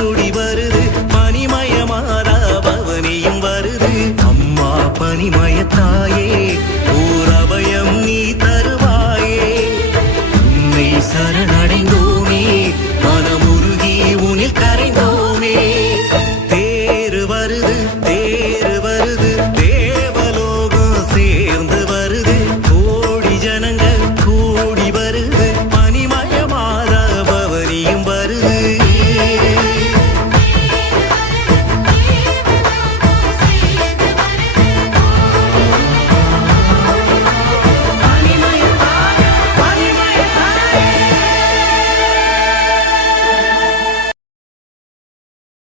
கூடி வருது. பனிமயமாதா பவனியும் வருது. அம்மா பனிமய தாயே